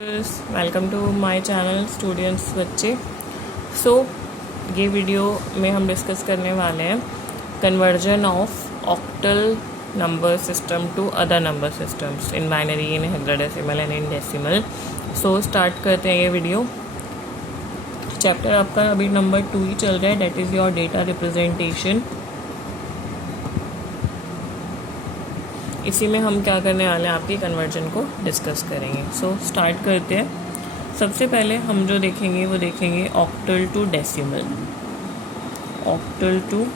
Welcome to my channel students बच्चे। ये video में हम डिस्कस करने वाले हैं conversion of octal number system to other number systems in binary, in hexadecimal and in decimal. Start करते हैं ये वीडियो। चैप्टर आपका अभी नंबर 2 ही चल रहा है, that is your data representation. इसी में हम क्या करने वाले हैं, आपकी कन्वर्जन को डिस्कस करेंगे। स्टार्ट करते हैं। सबसे पहले हम जो देखेंगे वो देखेंगे octal to decimal. Octal to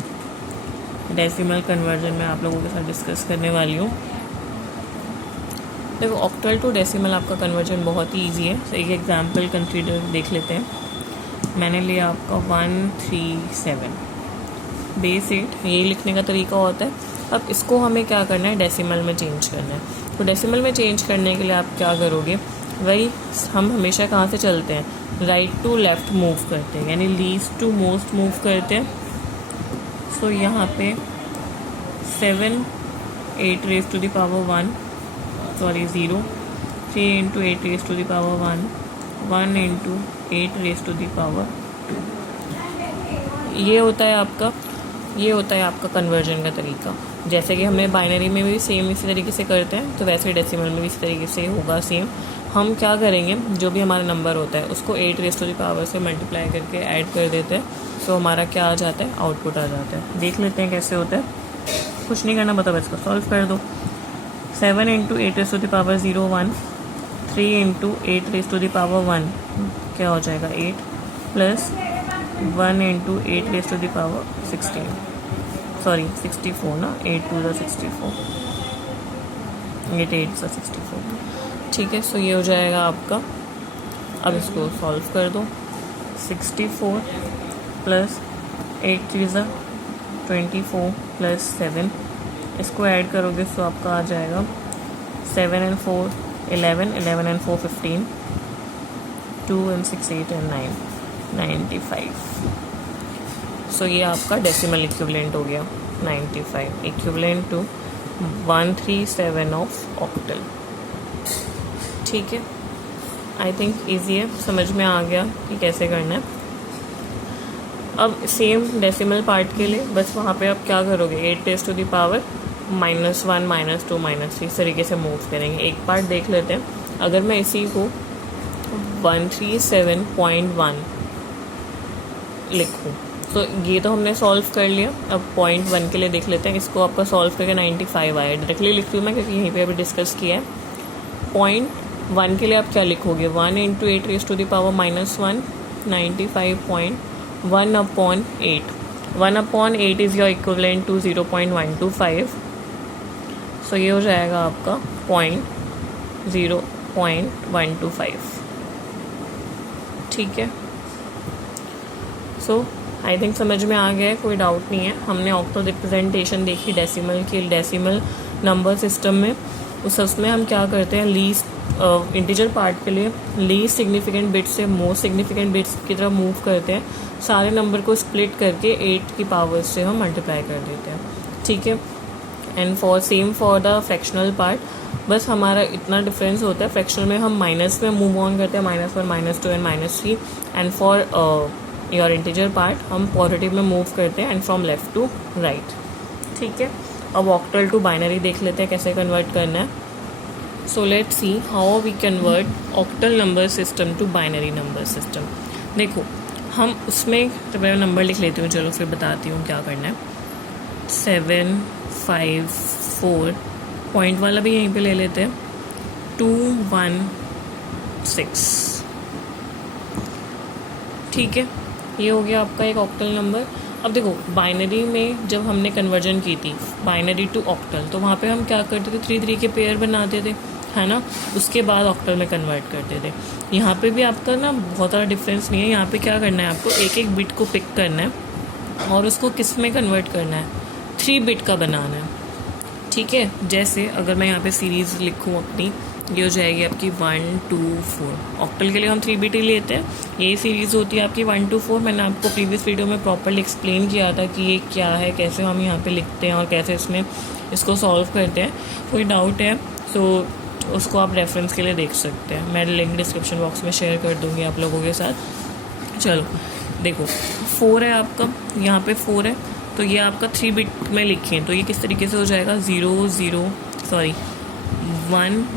decimal conversion में आप लोगों के साथ डिस्कस करने वाली हूँ। देखो, ऑक्टल टू डेसिमल आपका कन्वर्जन बहुत ही ईजी है। एक एग्जाम्पल कंसीडर देख लेते हैं। मैंने लिया आपका 137 बेस 8, यही लिखने का तरीका होता है। अब इसको हमें क्या करना है, डेसिमल में चेंज करना है। तो डेसिमल में चेंज करने के लिए आप क्या करोगे, वही हम हमेशा कहाँ से चलते हैं, राइट टू लेफ्ट मूव करते हैं, यानी लीस्ट टू मोस्ट मूव करते हैं। यहाँ पे 7 8 raise to the power 1 0 3 into 8 raise to the power 1 into 8 raise to the power 2। ये होता है आपका कन्वर्जन का तरीका। जैसे कि हमें बाइनरी में भी सेम इसी तरीके से करते हैं, तो वैसे डेसिमल में भी इसी तरीके से होगा सेम। हम क्या करेंगे, जो भी हमारा नंबर होता है उसको 8 रेज़ टू द पावर से मल्टीप्लाई करके ऐड कर देते हैं। हमारा क्या आ जाता है, आउटपुट आ जाता है। देख लेते हैं कैसे होता है। कुछ नहीं करना, बताओ, इसको सॉल्व कर दो। 7 into 8 raise to the power 0 1, 3 into 8 raise to the power 1 क्या हो जाएगा 8, plus 1 into 8 raise to the power 64 ना, 8 2 ज़ा 64, 8 ज़ा 64। ठीक है, ये हो जाएगा आपका। अब इसको सॉल्व कर दो। 64 प्लस 8 3 ज़ा 24 प्लस 7, इसको ऐड करोगे तो आपका आ जाएगा 7 and 4 11, 11 and 4 15, 2 and 6 8 and 9 95। ये आपका डेसिमल इक्विवेलेंट हो गया 95, इक्विवेलेंट टू 137 ऑफ ऑक्टल। ठीक है, आई थिंक ईजी है, समझ में आ गया कि कैसे करना है। अब सेम डेसिमल पार्ट के लिए बस वहाँ पे आप क्या करोगे, 8 रेज़ टू द पावर -1 -2 -3 इस तरीके से मूव करेंगे। एक पार्ट देख लेते हैं। अगर मैं इसी को 137.1 लिखूँ तो ये तो हमने सॉल्व कर लिया। अब 0.1 के लिए देख लेते हैं। इसको आपका सॉल्व करके 95 आया। डायरेक्टली लिख लूँ मैं, क्योंकि यहीं पे अभी डिस्कस किया है। 0.1 के लिए आप क्या लिखोगे, 1 into 8 raise to the power -1, 95.1 upon 8। 1 upon 8 is your equivalent to 0.125। ये हो जाएगा आपका 0.125। ठीक है, आई थिंक समझ में आ गया है, कोई डाउट नहीं है। हमने ऑक्टल रिप्रेजेंटेशन देखी डेसिमल की। डेसिमल नंबर सिस्टम में उसमें हम क्या करते हैं, लीस्ट इंटीजर पार्ट के लिए लीस्ट सिग्निफिकेंट बिट से मोस्ट सिग्निफिकेंट बिट्स की तरफ मूव करते हैं। सारे नंबर को स्प्लिट करके 8 की पावर से हम मल्टीप्लाई कर देते हैं। ठीक है, and for the fractional part बस हमारा इतना डिफरेंस होता है। फ्रैक्शनल में हम माइनस में मूव ऑन करते हैं, -1 -2 and -3, and for your integer part हम पॉजिटिव में मूव करते हैं, and from left to right. ठीक है, अब ऑक्टल टू बाइनरी देख लेते हैं कैसे कन्वर्ट करना है। Let's see how we convert octal number system to binary number system. देखो, हम उसमें तो मैं नंबर लिख लेती हूँ, चलो फिर बताती हूँ क्या करना है। 7 5 4, पॉइंट वाला भी यहीं पे ले लेते हैं, 2 1 6। ठीक है, ये हो गया आपका एक ऑक्टल नंबर। अब देखो, बाइनरी में जब हमने कन्वर्जन की थी बाइनरी टू ऑक्टल, तो वहाँ पे हम क्या करते थे, 3 के पेयर बनाते थे, है ना। उसके बाद ऑक्टल में कन्वर्ट करते थे। यहाँ पे भी आपका ना बहुत ज़्यादा डिफरेंस नहीं है। यहाँ पे क्या करना है, आपको एक बिट को पिक करना है और उसको किस में कन्वर्ट करना है, 3 बिट का बनाना है। ठीक है, जैसे अगर मैं यहाँ पे सीरीज़ लिखूँ अपनी, ये हो जाएगी आपकी 1 2 4। ऑक्टल के लिए हम 3 बिट ही लेते हैं। यही सीरीज़ होती है आपकी 1 2 4। मैंने आपको प्रीवियस वीडियो में प्रॉपर्ली एक्सप्लेन किया था कि ये क्या है, कैसे हम यहाँ पे लिखते हैं और कैसे इसमें इसको सॉल्व करते हैं। कोई डाउट है तो उसको आप रेफरेंस के लिए देख सकते हैं। मैं लिंक डिस्क्रिप्शन बॉक्स में शेयर कर दूँगी आप लोगों के साथ। चलो देखो 4 है आपका, यहाँ पे 4 है, तो ये आपका 3 बिट में लिखें तो ये किस तरीके से हो जाएगा 1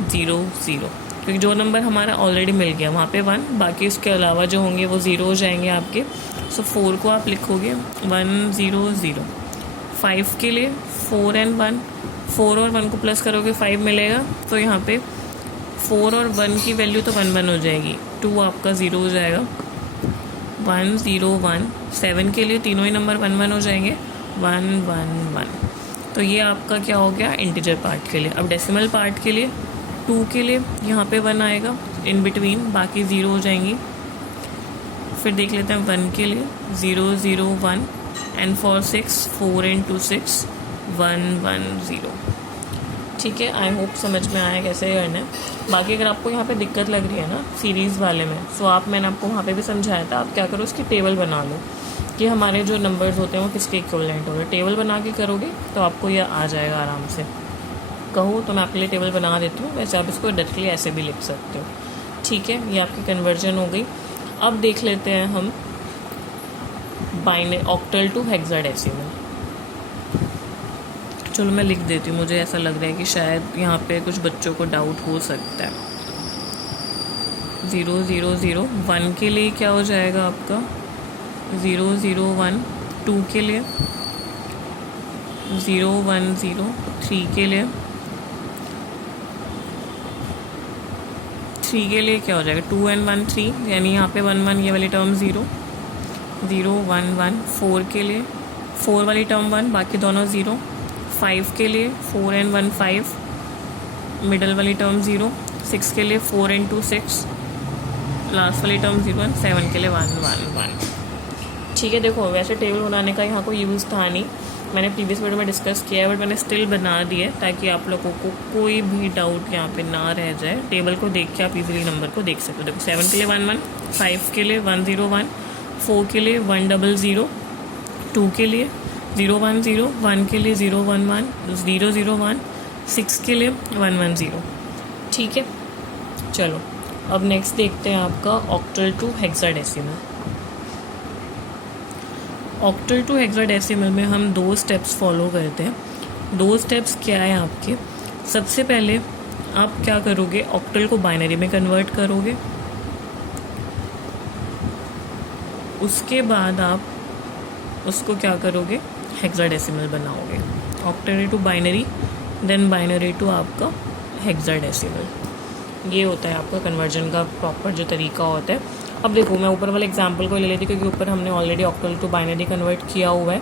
0 0, क्योंकि जो नंबर हमारा ऑलरेडी मिल गया वहाँ पे 1, बाकी उसके अलावा जो होंगे वो 0 हो जाएंगे आपके। सो 4 को आप लिखोगे 1 0 0। 5 के लिए 4 and 1, 4 और 1 को प्लस करोगे 5 मिलेगा, तो यहाँ पे 4 और 1 की वैल्यू तो 1 1 हो जाएगी, 2 आपका 0 हो जाएगा, 1 0 1। 7 के लिए तीनों ही नंबर 1 1 हो जाएंगे, 1 1 1। तो ये आपका क्या हो गया इंटीजर पार्ट के लिए। अब डेसिमल पार्ट के लिए 2 के लिए यहाँ पे 1 आएगा इन बिटवीन, बाकी 0 हो जाएंगी। फिर देख लेते हैं 1 के लिए 0 0 1 एंड फॉर 6 4 and 2 6 1 1 0। ठीक है, आई होप समझ में आया कैसे करना है। बाकी अगर आपको यहाँ पे दिक्कत लग रही है ना सीरीज़ वाले में, तो मैंने आपको वहाँ पे भी समझाया था, आप क्या करो इसकी टेबल बना लो कि हमारे जो नंबर्स होते हैं वो किसके इक्विवेलेंट हो रहे हैं। टेबल बना के करोगे तो आपको यह आ जाएगा आराम से। कहो तो मैं आपके लिए टेबल बना देती हूँ, वैसे आप इसको डायरेक्टली ऐसे भी लिख सकते हो। ठीक है, ये आपकी कन्वर्जन हो गई। अब देख लेते हैं हम ऑक्टल टू हेक्साडेसिमल। चलो मैं लिख देती हूँ, मुझे ऐसा लग रहा है कि शायद यहाँ पे कुछ बच्चों को डाउट हो सकता है। 0 0 0 1 के लिए क्या हो जाएगा आपका 0 0 1। 2 के लिए 0 1 0। 3 के लिए के लिए क्या हो जाएगा 2 and 1 3, यानी यहाँ पे 1 1 ये वाली टर्म 0 0 1 1। 4 के लिए 4 वाली टर्म 1, बाकी दोनों 0। 5 के लिए 4 and 1 5, मिडल वाली टर्म 0। 6 के लिए 4 and 2 6, लास्ट वाली टर्म 0। 7 के लिए 1 1 1। ठीक है, देखो वैसे टेबल बनाने का यहाँ कोई यूज़ था नहीं, मैंने प्रीवियस वीडियो में डिस्कस किया है, बट मैंने स्टिल बना दिया ताकि आप लोगों को कोई भी डाउट यहाँ पे ना रह जाए। टेबल को देख के आप इजीली नंबर को देख सकते हो। देखो 7 के लिए 1 1, 5 के लिए 1 0 1, 4 के लिए 1 0 0, 2 के लिए 0 1 0, 1 के लिए 0 1 1, 0 0 1, 6 के लिए 1 1 0। ठीक है, चलो अब नेक्स्ट देखते हैं आपका octal to hexadecimal. Octal to hexadecimal में हम 2 स्टेप्स फॉलो करते हैं। 2 स्टेप्स क्या है आपके, सबसे पहले आप क्या करोगे ऑक्टल को बाइनरी में कन्वर्ट करोगे, उसके बाद आप उसको क्या करोगे हेक्साडेसिमल बनाओगे। Octal to binary, then binary to आपका हेक्साडेसिमल। ये होता है आपका कन्वर्जन का प्रॉपर जो तरीका होता है। अब देखो मैं ऊपर वाले एग्जांपल को ले लेती हूँ क्योंकि ऊपर हमने already octal to binary convert किया हुआ है।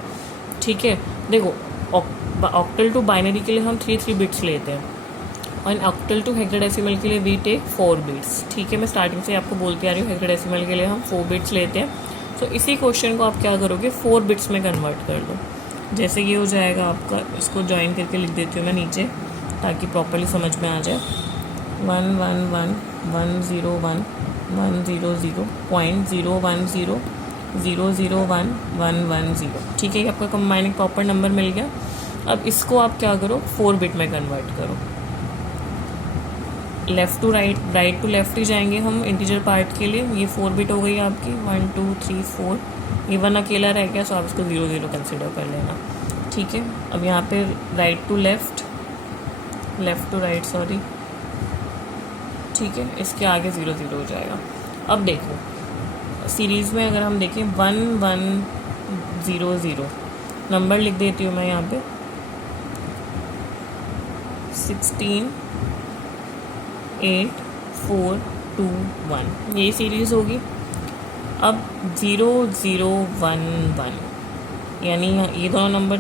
ठीक है, देखो ऑक्टल टू बाइनरी के लिए हम 3 बिट्स लेते हैं और ऑक्टल टू हेक्साडेसिमल के लिए वी टेक 4 बिट्स। ठीक है, मैं स्टार्टिंग से आपको बोलती आ रही हूँ हेक्साडेसिमल के लिए हम 4 बिट्स लेते हैं। तो इसी क्वेश्चन को आप क्या करोगे 4 बिट्स में कन्वर्ट कर दो। जैसे ये हो जाएगा आपका, इसको ज्वाइन करके लिख देती हूँ मैं नीचे ताकि प्रॉपरली समझ में आ जाए। 1 1 1 1 0 1 1 0 0 0 1 0 0 0 1 1 1 0। ठीक है, आपका कंबाइनिंग प्रॉपर नंबर मिल गया। अब इसको आप क्या करो 4 बिट में कन्वर्ट करो। Left to right, right to left ही जाएंगे हम इंटीजर पार्ट के लिए। ये 4 बिट हो गई आपकी 1 2 3 4। ये 1 अकेला रह गया, सो आप इसको 0 0 कंसिडर कर लेना। ठीक है, अब यहाँ पे right to left, left to right sorry. ठीक है, इसके आगे 0 0 हो जाएगा। अब देखो सीरीज़ में अगर हम देखें 1 1 0 0, नंबर लिख देती हूँ मैं यहाँ पे 16 8 4 2 1, ये सीरीज़ होगी। अब 0 0 1 1, यानी ये दोनों नंबर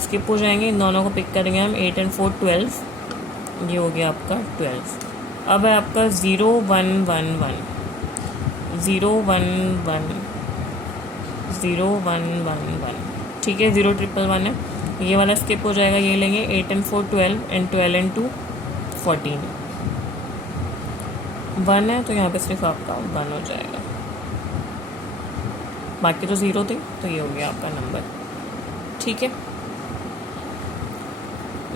स्किप हो जाएंगे, इन दोनों को पिक करेंगे हम 8 and 4 12, ये हो गया आपका 12। अब है आपका 0 1 1 1 0 1 1 0 1 1 1। ठीक है, 0 1 1 है, ये वाला स्किप हो जाएगा, ये लेंगे 8 and 4 12 and 12 and 2 14। 1 है तो यहाँ पे सिर्फ आपका 1 हो जाएगा, बाकी तो 0 थे, तो ये हो गया आपका नंबर। ठीक है,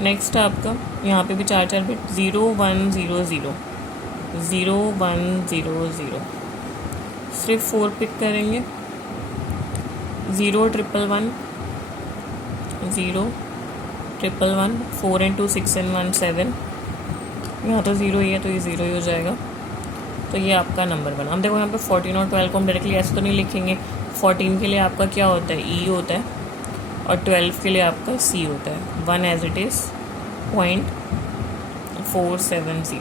नेक्स्ट आपका यहाँ पे भी 4 बिट 0100 0100 सिर्फ 4 पिक करेंगे 0111 0111 4 and 2 6 and 1 7 यहाँ तो 0 ही है तो ये 0 ही हो जाएगा। तो ये आपका नंबर बना। हम देखो यहाँ पे 14 और 12 को हम डायरेक्टली ऐसे तो नहीं लिखेंगे। 14 के लिए आपका क्या होता है ई होता है और 12 के लिए आपका सी होता है 1 एज इट इज़ 0.470।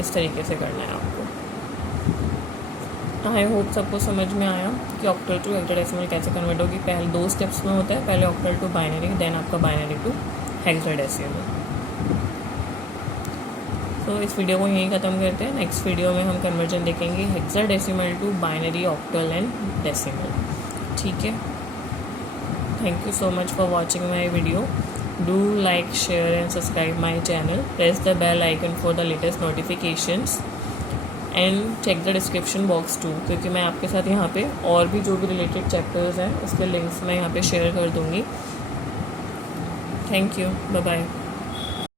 इस तरीके से करना है आपको। आई होप सबको समझ में आया कि ऑक्टल टू हेक्साडेसिमल कैसे कन्वर्ट होगी। पहले 2 स्टेप्स में होता है, पहले ऑक्टल टू बाइनरी, देन आपका बाइनरी टू हेक्साडेसिमल। तो इस वीडियो को यहीं ख़त्म करते हैं। नेक्स्ट वीडियो में हम कन्वर्जन देखेंगे hexadecimal to binary, octal and decimal. ठीक है, thank you so much for watching my video. Do like, share and subscribe my channel. Press the bell icon for the latest notifications and check the description box too, क्योंकि मैं आपके साथ यहाँ पे और भी जो भी रिलेटेड चैप्टर्स हैं उसके लिंक्स मैं यहाँ पे शेयर कर दूँगी। Thank you, bye bye.